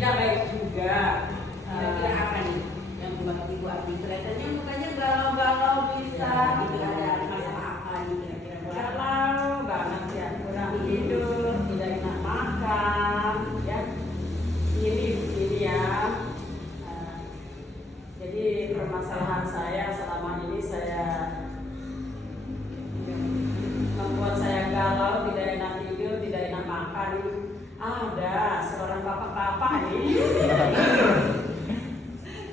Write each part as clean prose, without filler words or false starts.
tidak baik juga. Kira-kira apa nih yang membuat Ibu Arni kelihatannya mukanya galau-galau bisa gitu, ada masalah apa nih kira-kira? Galau banget ya, kurang tidur, tidak enak makan, ya. Ini ya. Jadi permasalahan saya selama ini membuat saya galau, tidak enak tidur, tidak enak makan. Ada seorang bapak-bapak nih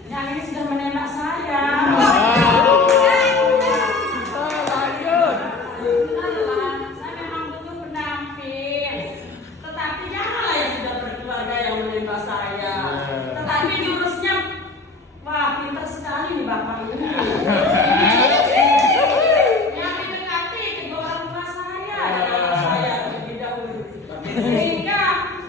yang ini sudah menembak saya. Saya memang butuh pendamping, tetapi janganlah yang sudah berkeluarga yang menembak saya. Tetapi jurusnya, wah pintar sekali nih bapak ini. Yang didekati kedua orang tua saya dan anak saya terlebih dahulu. Sehingga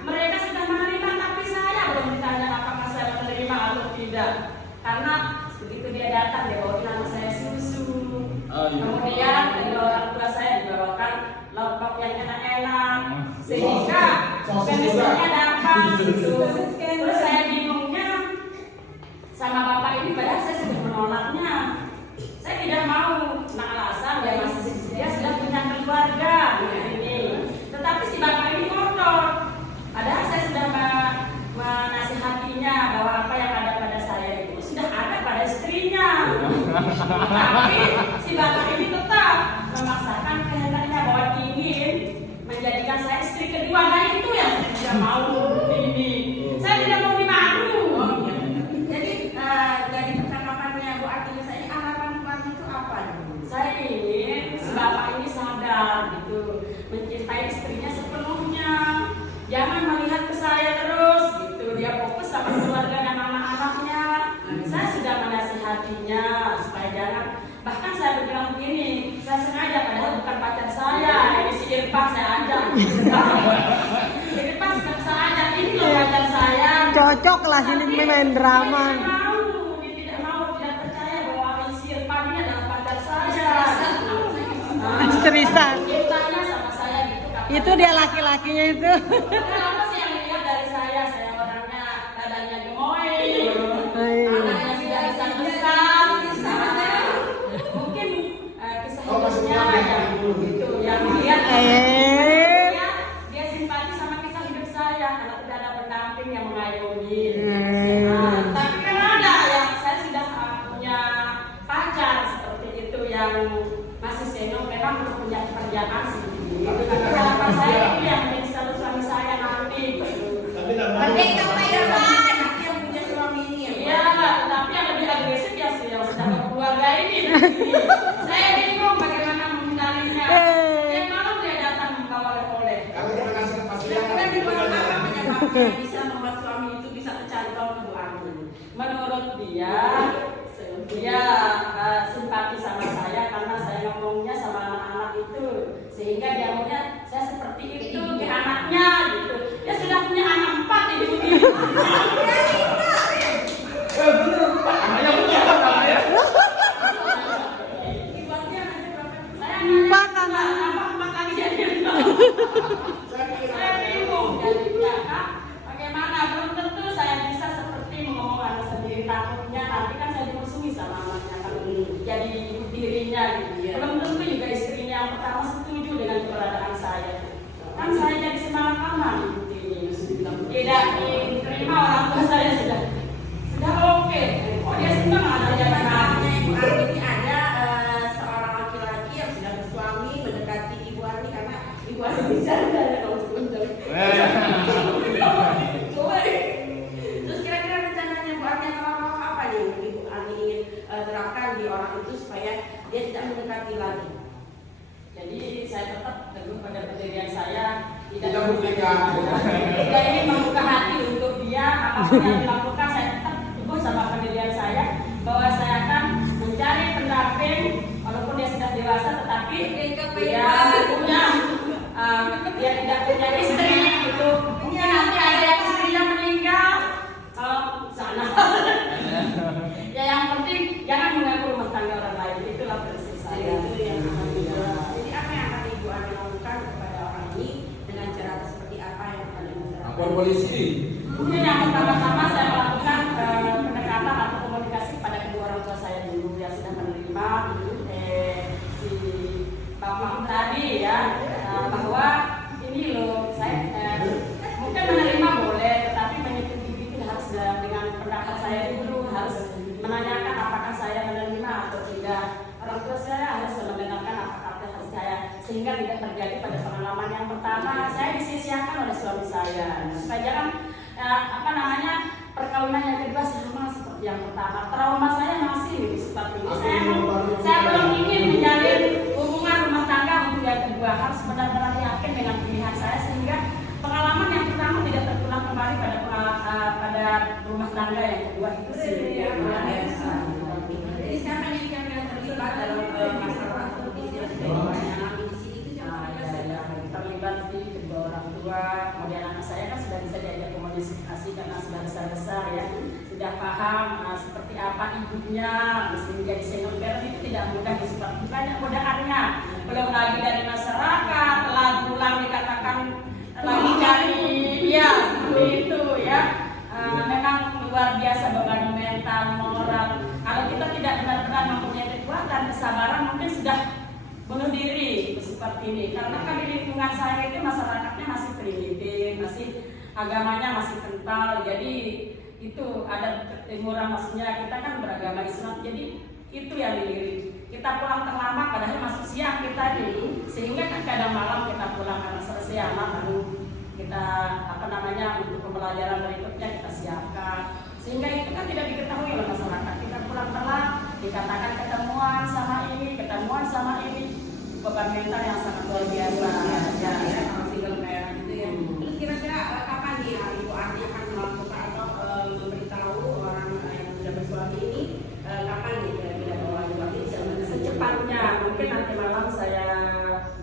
mereka sudah menerima, tapi saya belum ditanya apakah saya menerima atau tidak. Karena begitu dia datang, dia bawain anak saya susu. Kemudian kedua orang tua saya dibawakan lauk yang enak-enak, sehingga chemistry-nya dapat. Terus saya bingungnya sama bapak ini, padahal saya sudah menolaknya. Saya tidak mau, nah alasan dia sudah punya keluarga ini. Tetapi si bapak ini ngotot. Padahal saya sudah menasihatinya bahwa apa yang ada pada saya itu sudah ada pada istrinya. Tapi si bapak ini tetap memaksakan kehendaknya bahwa ingin menjadikan saya istri kedua. Nah itu yang saya tidak mau ini. Saya tidak mau dimadu. Jadi percakapannya Bu Arni saya, harapan Bu Arni itu apa? Saya ingin si bapak ini sadar gitu, mencintai istrinya sepenuhnya. Jangan melihat ke saya terus gitu. Dia fokus sama keluarga dan anak-anaknya. Saya sudah menasihatinya supaya jangan. Bahkan saya bilang begini, saya sengaja padahal bukan pacar saya. Ini si Irfan saya ajak. Si Irfan saya ajak, ini loh pacar saya. Cocok lah ini main drama. Dia tidak mau, tidak percaya bahwa si Irfan ini adalah pacar saya. Seriusan. Dia tanya sama saya gitu. Itu dia laki-lakinya itu. Kenapa sih yang dilihat dari saya orangnya badannya gemoy, anaknya sudah besar, mungkin kisah hidupnya gitu, yang dilihat dia simpati sama kisah hidup saya karena tidak ada pendamping yang mengayomi. Tapi kan ada yang saya sudah punya pacar seperti itu yang masih senior, memang untuk punya pekerjaan sih. Harapan saya itu yang menjadi selalu suami saya nanti. Merdeka Pak Irfan, nanti yang punya suami ini ya. Iya, tapi yang lebih agresif ya sih yang sudah berkeluarga ini. Saya bingung bagaimana menghindarinya. Setiap malam dia datang membawa oleh-oleh. Kira-kira di luar apa penyebabnya bisa membuat suami itu bisa kecantol Bu Arni? Menurut dia simpati sama saya karena saya ngomongnya sama anak-anak itu, sehingga dia maunya saya seperti itu ke anaknya gitu. Dia sudah punya anak 4 ibu ini. Empat anak. Saya bingung jadinya, Kak. Bagaimana? Belum tentu saya bisa seperti ngomong anak sendiri, takutnya nanti kan saya dimusuhi sama anaknya kalau jadi ibu dirinya gitu. Belum tentu juga istrinya yang pertama setuju dengan keberadaan saya. Kan saya jadi semalaman ibu ini. Tidak diterima orang tua saya sudah oke. Oh dia senang ada yang Artinya Ibu Arni ini ada seorang laki-laki yang sudah bersuami mendekati Ibu Arni karena Ibu Arni bisa ada kalau sebentar. Terus kira-kira rencananya Bu Arni apa nih Ibu Arni ingin terapkan di orang itu supaya dia tidak mendekati lagi? Jadi saya tetap teguh pada pendirian saya. Tidak ingin membuka hati untuk dia, apapun yang dilakukan saya tetap teguh sama pendirian saya bahwa saya akan mencari pendamping walaupun dia sudah dewasa, tetapi dia tidak punya istri gitu. Mungkin nanti ada yang istrinya meninggal kalau sana. Ya yang penting jangan mengganggu rumah tangga orang lain, itulah prinsip saya. Itu yang jadi apa yang akan Ibu Arni lakukan kepada orang ini dengan cara seperti apa yang akan Ibu lakukan? Lapor polisi. Mungkin yang pertama-tama saya melakukan pendekatan atau komunikasi pada kedua orang tua saya dulu yang sudah menerima si bapak tadi ya, bahwa ini loh saya mungkin menerima boleh, tetapi menyetujui itu harus dengan pendapat saya dulu, harus menanyakan apakah saya menerima atau tidak. Orang tua saya harus mendengarkan apakah saya, sehingga tidak terjadi pada pengalaman yang pertama saya disia-siakan oleh suami saya. Supaya jangan perkawinan yang kedua sama seperti yang pertama. Trauma saya masih seperti ini. Saya belum ingin menjalin hubungan rumah tangga untuk yang kedua. Harus benar-benar yakin dengan pilihan saya sehingga pengalaman yang pertama tidak terulang kembali pada rumah tangga yang kedua itu sendiri. Jadi siapa yang terlibat dalam masalah atau bisnis yang dialami di sini itu siapa? Terlibat di kedua orang tua. Kemudian anak saya kan sudah bisa diajak komunikasi karena sudah besar-besar ya, sudah paham seperti apa ibunya, mesti menjadi single parent itu tidak mudah, seperti banyak godaannya. Belum lagi dari masyarakat, telah pulang dikatakan lagi cari ya seperti itu ya. Memang luar biasa beban mental, moral. Kalau kita tidak benar-benar mempunyai kekuatan, kesabaran, mungkin sudah bunuh diri seperti ini. Karena kan di lingkungan saya itu masyarakatnya masih primitif, masih agamanya masih kental. Jadi itu ada ketimuran, maksudnya kita kan beragama Islam. Jadi itu yang dilirik. Kita pulang terlambat padahal masih siang kita ini, sehingga kan kadang malam kita pulang karena selesai amat baru kita untuk pembelajaran berikutnya kita siapkan. Sehingga itu kan tidak diketahui oleh masyarakat. Kita pulang telat, dikatakan ketemuan sama ini, beban mental yang sangat luar biasa. Ya, single parent itu ya. Terus kira-kira kapan nih Ibu Arti akan melakukan atau memberitahu orang yang sudah bersuami ini kapan nih kira-kira bahwa Ibu Arti bisa secepatnya? Mungkin nanti malam saya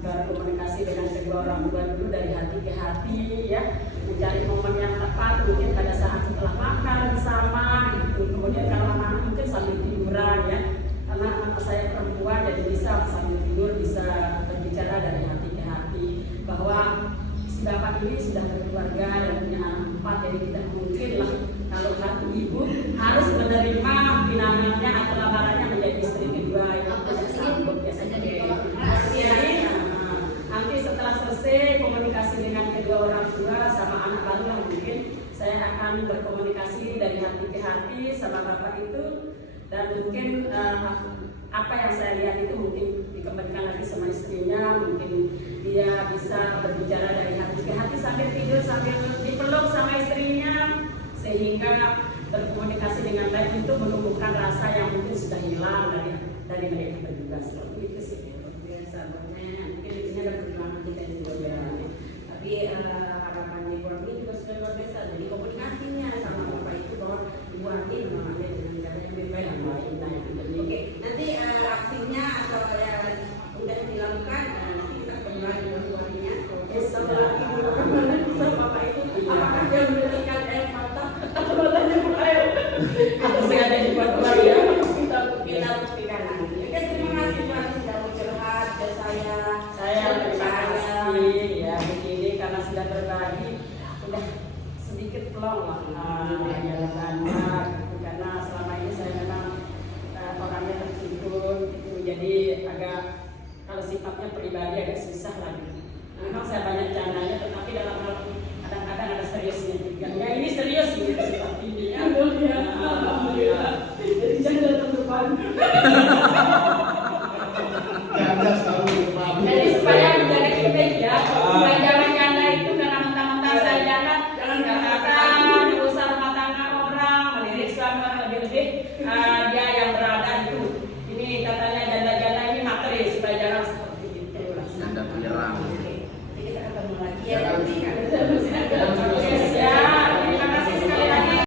berkomunikasi dengan kedua orang tua dulu dari hati ke hati ya, mencari momen yang tepat, mungkin pada saat setelah makan bersama gitu. Kemudian kalau anak-anak mungkin sambil tiduran ya, karena anak saya perempuan jadi bisa sambil tidur bisa berbicara dari hati ke hati bahwa si bapak ini sudah berkeluarga dan punya anak 4, jadi tidak mungkin lah kalau hati ibu harus menerima finalnya atau lamarannya menjadi istri kedua yang tidak sanggup biasanya jadi nanti setelah selesai komunikasi dengan kedua orang tua sama anak baru yang mungkin saya akan berkomunikasi dari hati ke hati sama bapak itu, dan mungkin apa yang saya lihat itu mungkin dikembalikan lagi sama istrinya, mungkin dia bisa berbicara dari hati ke hati sambil tidur sambil dipeluk sama istrinya, sehingga berkomunikasi dengan baik itu menumbuhkan rasa yang mungkin sudah hilang dari mereka berdua. Seperti itu sih. biasa mungkin ini ada perjuangan kita juga berani. Tapi harapannya kurang ini juga sudah luar biasa. Jadi komunikasinya sama bapak itu bahwa Ibu Arti memang ada dengan cara yang berbeda yang lain. Oke, nanti aksinya atau udah dilakukan nanti kita kembali dengan suaminya. Setelah Ibu sama bapak itu apakah dia memberikan air mata atau matanya berair? Atau sengaja dibuat ya. Kita buktikan nanti. Oke, terima kasih Bu Arti sudah bercurhat ke saya. Saya terima kasih ya begini karena sudah berbagi udah sedikit plong lah jalan-jalan gitu, karena selama ini saya memang orangnya tersinggung gitu, jadi agak kalau sifatnya pribadi agak susah lagi. Memang saya banyak candanya, tetapi dalam hal